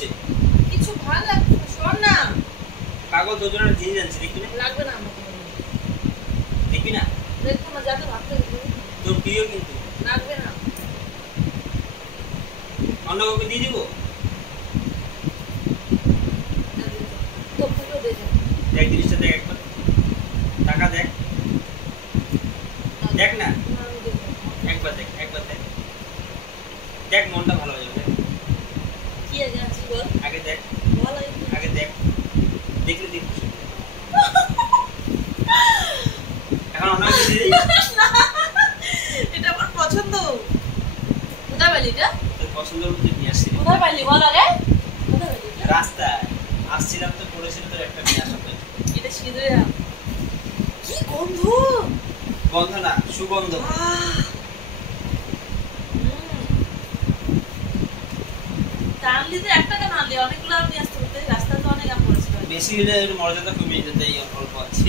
হয়েছে? কিছু ভালো লাগছে না, শোন না। পাগল তোর জন্য জিনিস আনছি, দেখবি না? লাগবে না আমাকে। দেখবি না? দেখবো না, যাতে ভাবতে দেবো। তোর প্রিয় কিন্তু। লাগবে না। অন্য কাউকে দিয়ে দিব? তো পুরো দেখে। দেখ জিনিসটা, দেখ একবার, টাকা দেখ, দেখ না, একবার দেখ, একবার দেখ, দেখ মনটা ভালো হয়ে যাবে। কি আছে আছি বল? আগে দেখ, বল আগে দেখ, দেখলে দেখ। এখন অন্য কাউকে দিয়ে দিই? এটা আমার পছন্দ। কোথায় পেলি এটা? তোর পছন্দ হলে নিয়ে আসছি। কোথায় পেলি বল আগে? কোথায় পেলি এটা? রাস্তায় আসছিলাম তো পড়েছিল তোর একটা নিয়ে আসা। এটা সিঁদুরে কি গন্ধ! গন্ধ না, সুগন্ধ। টানলি তো একটা কেন আনলি? অনেকগুলো আমি আসতে হতে রাস্তা তো অনেক আম পড়েছিল। বেশি হলে মর্যাদা কমিয়ে যেতে এই অল্প আছে।